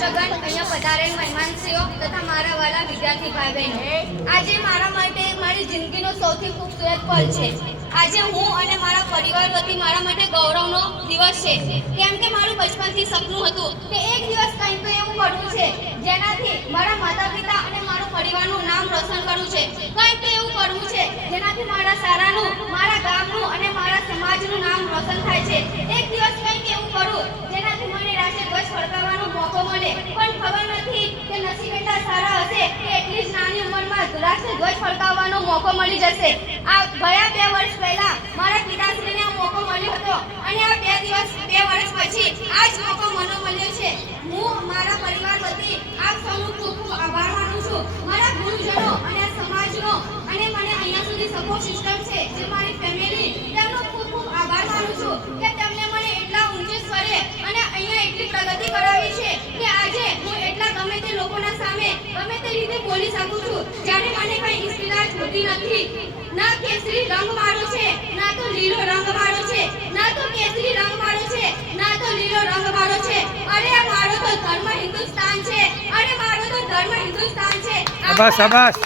સગન અહીંયા પધારેલ મહેમાનશ્રીઓ તથા મારા વાલા વિદ્યાર્થી ભાઈ બહેનો આજે મારા માટે મારી જિંદગીનો સૌથી ખૂબસૂરત પલ છે. આજે હું અને મારા પરિવાર વતી મારા માટે ગૌરવનો દિવસ છે. કેમ કે મારું બચપનથી સપનું હતું કે એક દિવસ કંઈક તો એવું કરવું છે, જેનાથી મારા માતા પિતા અને મારું પરિવારનું નામ રોશન કરવું છે. કંઈક તો એવું કરવું છે, જેનાથી મારા સારાનું, મારા ગામનું અને મારા સમાજનું નામ રોશન થાય છે. એક દિવસ કંઈક એવું કરું જેનાથી મને રાષ્ટ્રીય ધ્વજ ફરકાવવાનો મોકો મળે પણ ખબર નથી કે નસીબ એટલા સારા હશે કે એટલી જ નાની ઉંમરમાં રાષ્ટ્રીય ધ્વજ ફરકાવવાનો મોકો મળી જશે. આ ગયા બે વર્ષ પહેલા મારા પિતાશ્રીને આ મોકો મળ્યો હતો અને આ બે દિવસ, બે વર્ષ પછી આ જ મોકો મને મળ્યો છે. હું મારા પરિવાર વતી આપ સૌનો ખૂબ ખૂબ આભાર માનું છું. મારા ગુરુજનો અને સમાજનો અને મને અહીંયા સુધી સપોર્ટ સિસ્ટમ છે, જે મારી ફેમિલી તેમનો ખૂબ ખૂબ આભાર માનું છું કે તેમણે મને એટલા ઊંચે સ્વરે અને અહીંયા એટલી પ્રગતિ કરાવી છે કે આજે હું એટલા ગમે તે લોકોના સામે ગમે તે રીતે બોલી શકું છું. જ્યારે મને કઈ ઇસ્તિલાજ હોતી નથી ના કેસરી રંગ મારો છે ના તો લીલો રંગ મારો છે ના તો કેસરી રંગ મારો છે ના તો લીલો રંગ મારો છે અરે આ મારો તો ધર્મ હિન્દુસ્તાન છે અરે મારો તો ધર્મ હિન્દુસ્તાન છે આ શાબાશ, શાબાશ.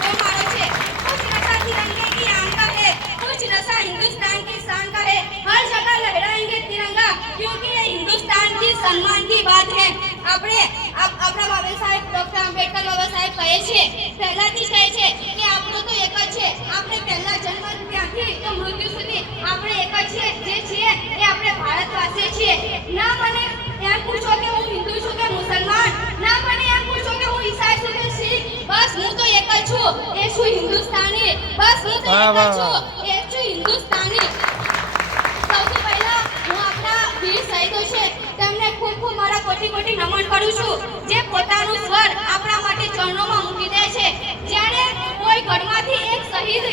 रंग मारो छे कुछ नशा तिरंगे की आन का है कुछ नशा हिंदुस्तान की शान का है हर जगह लहराएंगे तिरंगा क्योंकि ये हिंदुस्तान की सम्मान की बात है આપણે આપણા બાબા સાહેબ ડોક્ટર આંબેડકર બાબા સાહેબ કહે છે પહેલાથી કહે છે કે આપણો તો એક જ છે. આપણે પહેલા જન્મ ત્યાંથી તો મૃત્યુ સુધી આપણે એક જ છે. જે છીએ એ આપણે ભારતવાસી છીએ. ના મને એમ પૂછો કે હું હિન્દુ છું કે મુસલમાન? ના મને એમ પૂછો કે હું ઈસાઈ છું કે શીખ? બસ હું તો એક જ છું. એ છું હિન્દુસ્તાની. બસ હું તો એક જ છું. એ છું હિન્દુસ્તાની. સૌથી પહેલા હું આપણા વીર શહીદો છે. તેમને ખૂબ ખૂબ મારા કોટી કોટી નમન જે પોતાનું સ્વર આપણા માટે ચરણોમાં મૂકી દે છે. જ્યારે કોઈ ઘરમાંથી એક શહીદ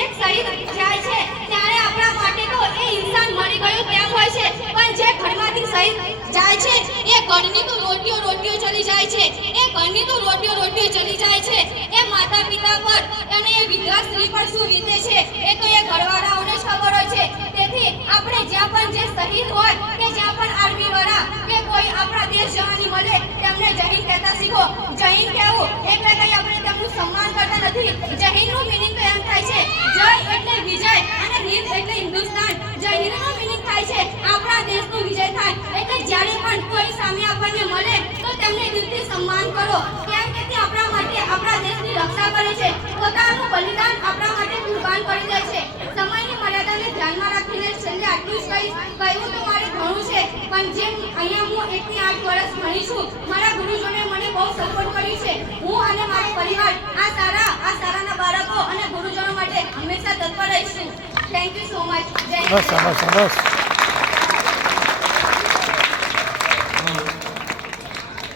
એક શહીદ જાય છે, ત્યારે આપણા માટે તો એ ઇન્સાન મરી ગયું તેમ હોય છે. પણ જે ઘરમાંથી શહીદ જાય છે, એ ઘરની તો રોટીઓ રોટીઓ ચલી જાય છે. એ ઘરની તો રોટીઓ રોટીઓ ચલી જાય છે એ માતા પિતા પર અને એ વિધવા સ્ત્રી પર શું વીતે છે એ તો એ ઘરવાળાઓને જ ખબર હોય છે તેથી આપણે જ્યાં પણ જે શહીદ હોય કે જ્યાં પણ આર્મી વાળા કે કોઈ આપણા દેશ જવાની મળે તેમને જય હિન્દ કહેતા શીખો જય હિન્દ કહેવું એટલે કઈ આપણે તેમનું સન્માન કરતા નથી. જય હિન્દનું મિનિંગ તો એમ થાય છે, જય એટલે વિજય અને હિન્દ એટલે હિન્દુસ્તાન. જય હિન્દનું મિનિંગ થાય છે, આપણા દેશનું વિજય થાય. એટલે જ્યારે પણ કોઈ સામે આપણને મળે, તો તેમને દિલથી સન્માન કરો. કેમ કે તે આપણા માટે આપણા દેશની રક્ષા કરે છે. પોતાનું બલિદાન આપણા માટે કુરબાન કરી દે છે. સમયની મર્યાદાને ધ્યાનમાં રાખીને છેલ્લે આટલું જ કહીશ. કહ્યું તો મારે ઘણું છે, પણ જેમ અહીંયા હું એકથી આઠ વર્ષ ભણી છું, મારા ગુરુજોને મને બહુ સપોર્ટ કર્યું છે. હું મારો પરિવાર આ સારા આ સારાના બાળકો અને ગુરુજનો માટે હંમેશા તત્પર રહીશું થેન્ક યુ સો મચ બસ શાબાશ શાબાશ